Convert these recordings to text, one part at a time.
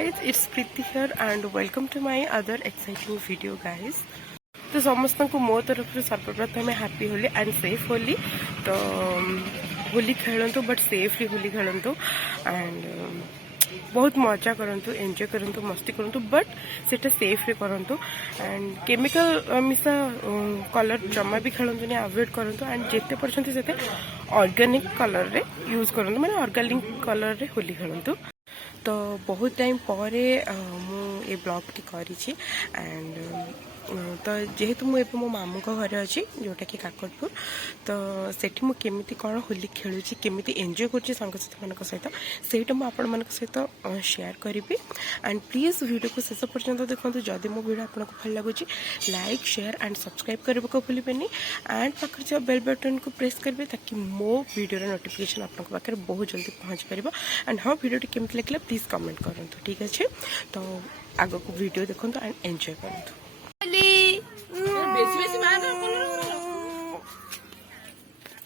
guys, it's Preeti here and welcome to my other exciting video guys. तो समस्त को मो तरफ सर्वप्रथम happy Holi and safe Holi. तो होली खेलतु बट सेफली होली खेलतु एंड बहुत मजा करंतु, एंजॉय करंतु, मस्ती करंतु, बट सेटा सेफली करंतु एंड केमिकल मिसा कलर जमा भी खेलतु नहीं, अवॉइड करंतु एंड जेते परसेंट सेते ऑर्गेनिक कलर रे यूज करंतु, माने ऑर्गेनिक कलर रे होली खेलतु। तो बहुत टाइम पर मु ए ब्लॉग टी करी एंड तो जेहेतु मुझे मो मामू घरे अच्छी जोटा कि काकटपुर, तो सेठी मु केमिति कौन होली खेलुँ, केमिति एंजॉय करुँची सांगसाथी मान सहित, सेटा मुझे आपण मान सहित शेयर करी एंड प्लीज वीडियो को शेष पर्यंत देखो। जदि मो वीडियो आपको भल लगुच लाइक शेयर एंड सब्सक्राइब करने को भूलें एंड पाखे जो बेल बटन को प्रेस करेंगे ताकि मो वीडियो नोटिफिकेशन आपको पाखे बहुत जल्दी पहुँच पार। एंड हाँ, वीडियो केमती लगे प्लीज कमेंट करूँ, ठीक अच्छे। तो आग को वीडियो देखो एंड एंजॉय करूँ।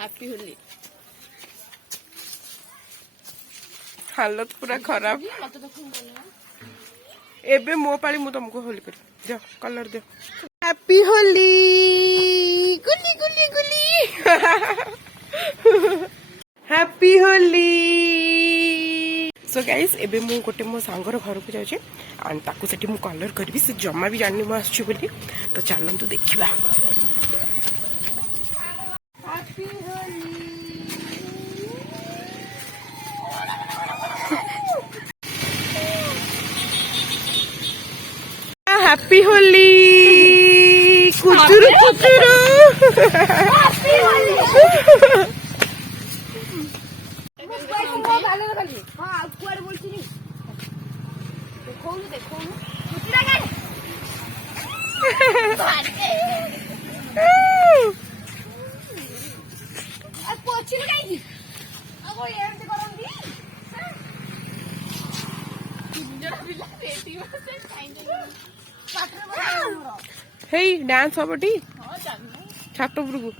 हैप्पी होली। हालत पूरा खराब। एबे मो पाली मु तुमको होली कर जाओ, कलर दे। हैप्पी होली गुली गुली गुली। हैप्पी होली। सो गाइस, एबे मु गोटे मो सांगर घर को जाउछे एंड ताकू सेठी मु कलर करबी। से जम्मा भी जाननी मु आछी बोली, तो चलंतु देखिबा। हैप्पी होली। हैप्पी होली कुचुरु कुचुरु। हैप्पी होली। हे डांस हबटी छात उपरकू।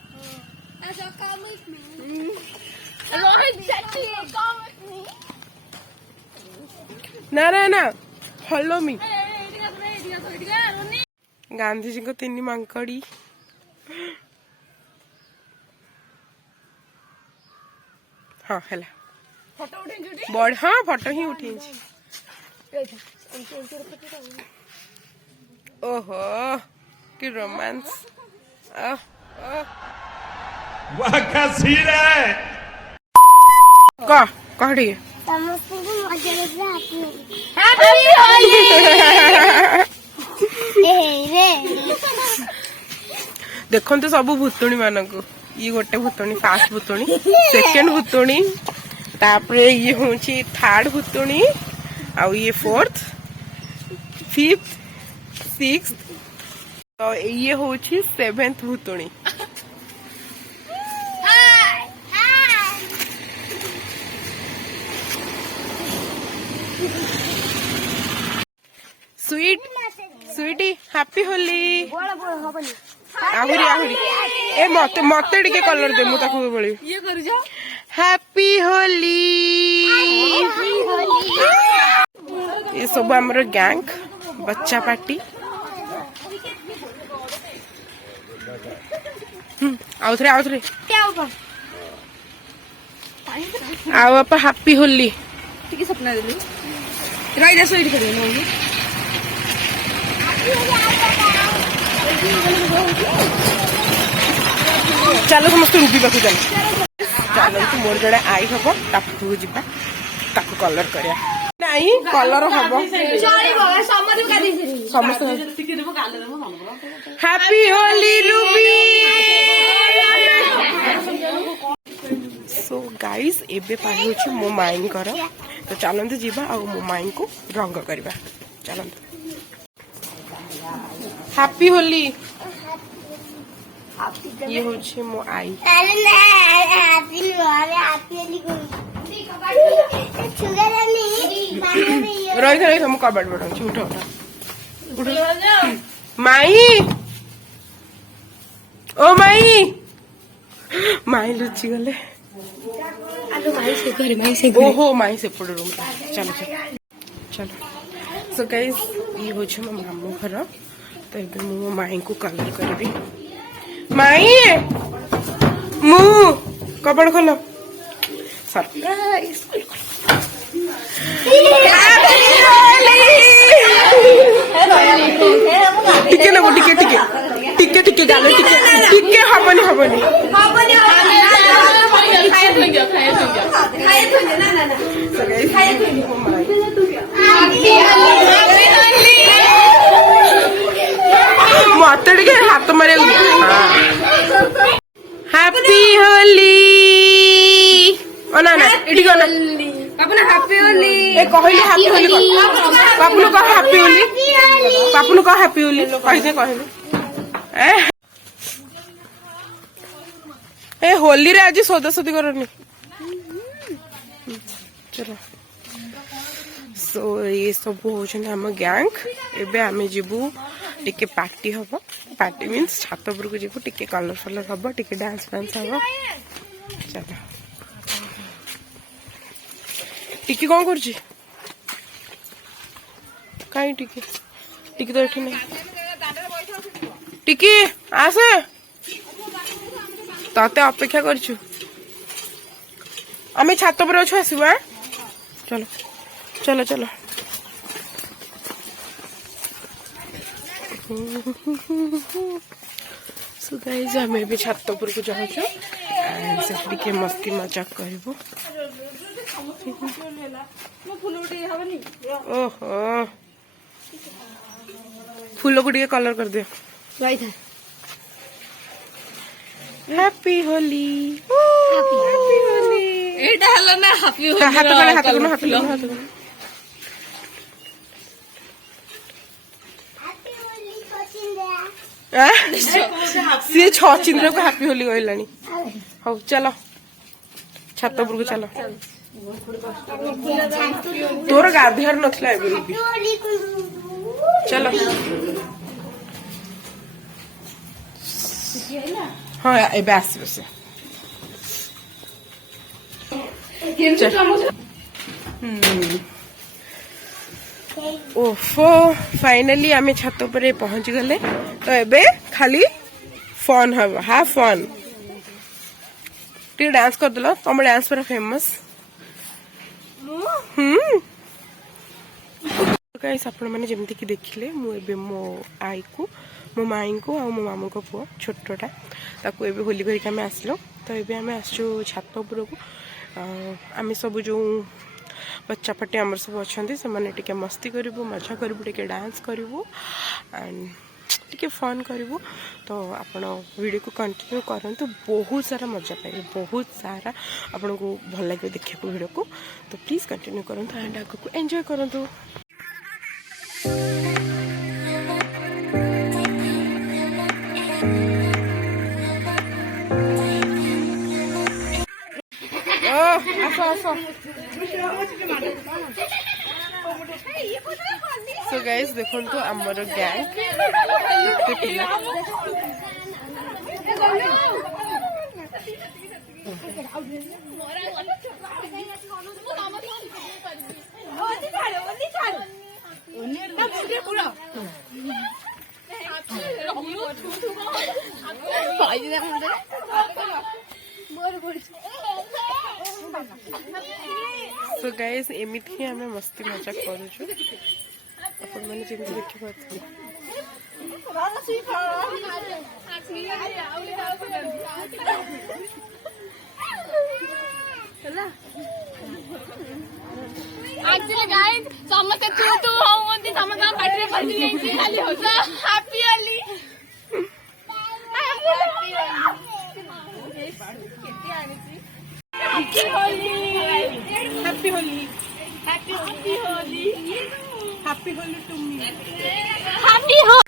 ना ना ना, फॉलो मी। गांधी जी को तीन मांकड़ी। हाँ है बड़। हाँ फोटो ही उठे। ओहो कि रोमांस। वाह क्या सीन है। कह रही है देखो तो सब भूतुणी मान को, ये गोटे भूतुणी, फास्ट भूतुणी, सेकेंड भूतुणी, तापरे ये हूँ थर्ड भूतुणी, आउ ये फोर्थ, फिफ्थ, सिक्स्थ, तो ये हूँ सेवेंथ भूतुणी। Sweet sweetie happy Holi. आहुरी आहुरी ए मते मते टिके कलर दे, मु ताकू बोली ये कर जाओ। हैप्पी होली। ये सब हमर गैंग बच्चा पार्टी। आउथरे आउथरे क्या होगा आओ आप हैप्पी होली। ठीक सपना देली राइजा सोइट कर नो। चलो समस्त रूबी पाक चल चलते। मोर जड़े आई हम ताकू जा ताकू कलर करिया नहीं, कलर हम समस्त। Happy Holi Ruby. So guys, एबे पानी होची मो माइन कर, तो चलते जीवा आ मो माइन को रंग करवा। चलते। हैप्पी होली। ये होची मो आई। रही रही हम कबाड़ बड़ा उठा उठा। माई ओ माई, माई लुचि गले। ओहो माई से पड़ रूम। चलो चलो चलो सो गाइस ये हो मो मामू घर तो ये मो माई को कलर करी माई मु कपड़ खोल सरप्राइज टिके ना टिके टिके टिके टिके गालो टिके टिके हबनी हबनी मत टिके हाथ मारे हैप्पी होली ओ ना ना इडी गना अपना हैप्पी होली ए कहले हैप्पी होली पापुनु कह हैप्पी होली पापुनु कह हैप्पी होली कहि दे ए होली रे आज सोदा सोदी करनी चलो सो ये सब होछन हम गैंग एबे आमे जिबू टिके पार्टी हबो पार्टी मींस छात ऊपर को जिबू टिके कलर फलर हबो टिके डांस फांस हबो चलो टिके कौन करछि काई टिके टिके तो एठी नहीं टिके आसे ताते अपेक्षा करछु आमे छात पर अछु आसीबा चलो चलो चलो सो गाइस हमें भी छात पर को जाउछु एंड से टिके मस्ती मजाक करबो ओहो फूल को टिके कलर कर दे हैप्पी होली हैप्पी होली एटा हला ना हैप्पी होली हाथ करे हाथ कोनो हाथ कोनो हाथ कोनो सी छ चिंद्र को हैप्पी होली कहलानी हो चलो छात ऊपर को चलो तोर गाधियार नथला एबे भी चलो हाँ एबे आसीबे से ओफो फाइनली आमे छात ऊपर पहुंच गले तो एबे खाली फन हम हा फन टी डांस कर दलो तुम डांस पूरा फेमस गाइस आपण माने जेमति कि देखिले मु एबे मो आई को मो माई को आ मो मामू को पुओ छोटटा ताको एबे होली करिक आमे आसलो तो एबे आमे आसछु छात ऊपर को आमे सब जो बच्चा पट्टे आमर सब अच्छा से मैंने टिके मस्ती करूँ मजा करूँ टिके डांस करूँ एंड टिके फन करूँ तो आपण वीडियो को कंटिन्यू करंतु बहुत सारा मजा पाइबे बहुत सारा आपन को भल लगे देखा वीडियो को तो प्लीज कंटिन्यू करंतु एंड आगो को एंजॉय करंतु सो गाइस देखो तो आमर गैंग सो गाइस एमिति ही हमें मस्ती मजाक करूछु अपन माने जेमति देखि पाथि एक्चुअली गाइस समस्त तू हम मंदी समस्त पार्टी में बंदी नहीं खाली होता happy Holi happy Holi happy Holi happy Holi to me happy हो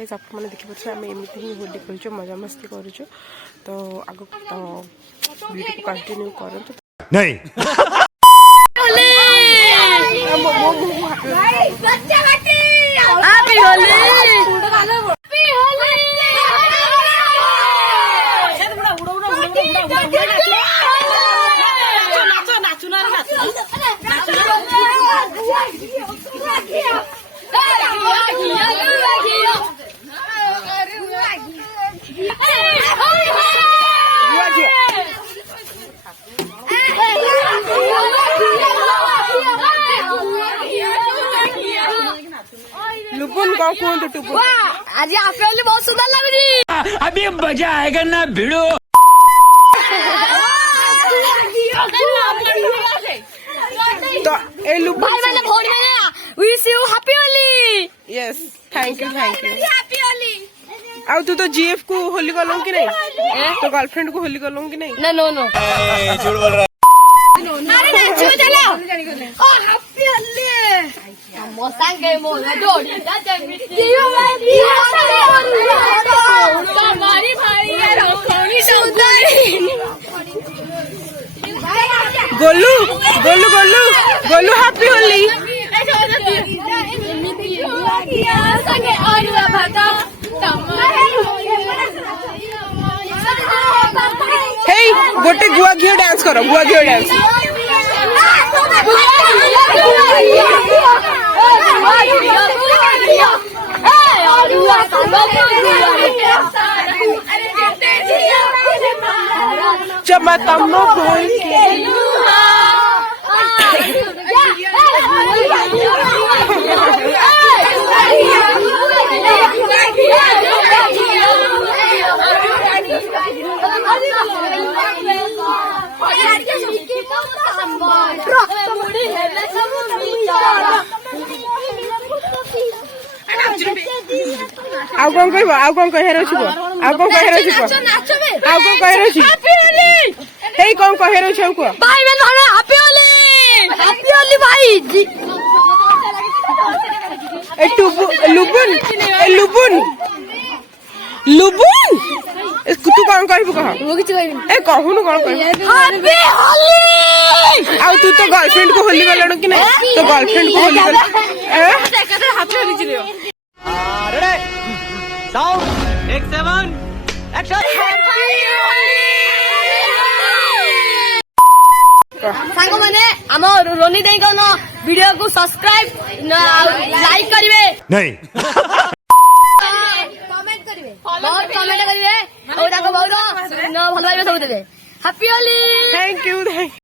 गाइस आप मैंने देखि पछे हम एमिति ही होली खेलछु मजा मस्ती करूछु तो आगो तो वीडियो को कंटिन्यू करंतु नहीं लुपुन कौन कौन तो टुपुन आज आपके वाली बहुत सुंदर लग रही। अभी मजा आएगा ना भिड़ो तो ए लुपुन भाई मैंने फोन में wish you happy Holi. Yes thank you happy Holi. आउ तू तो जीएफ को होली गलों की नहीं तो गर्लफ्रेंड को होली गलों की नहीं नो नो नो झूठ बोल रहा अरे नाचो चलो ओ हैप्पी होली मो संगे मो जोड़ी दियो भाई दियो तुम्हारी भाई है रोनी सुंदरी गोलू गोलू गोलू गोलू हैप्पी होली संगे और भाता हे गोटे गुआ घियो डांस करो गुआ घियो डांस चमतम्मो बोल के आउ कौन कहबो आउ कौन कहे रहछि आउ कौन कहे रहछि आउ कौन कहे रहछि हैप्पी होली हे कौन कहे रहछि आउ को भाई मैं हैप्पी होली भाई ए टुबु लुबुन ए लुबुन लुबुन तू कौन कहबो कह वो किछ कहबी ए कहूनु कौन कहबो हैप्पी होली आउ तू तो गर्लफ्रेंड को होली गलण कि नहीं तो गर्लफ्रेंड को होली गल कहते हैप्पी होली चिरियो साउंड एक 7 एक्शन सांग माने हम रोनी देई कोन वीडियो को सब्सक्राइब लाइक करिवे नहीं कमेंट करिवे बहुत कमेंट करिवे और ताको बहुत न भल भाई सब देबे हैप्पी होली थैंक यू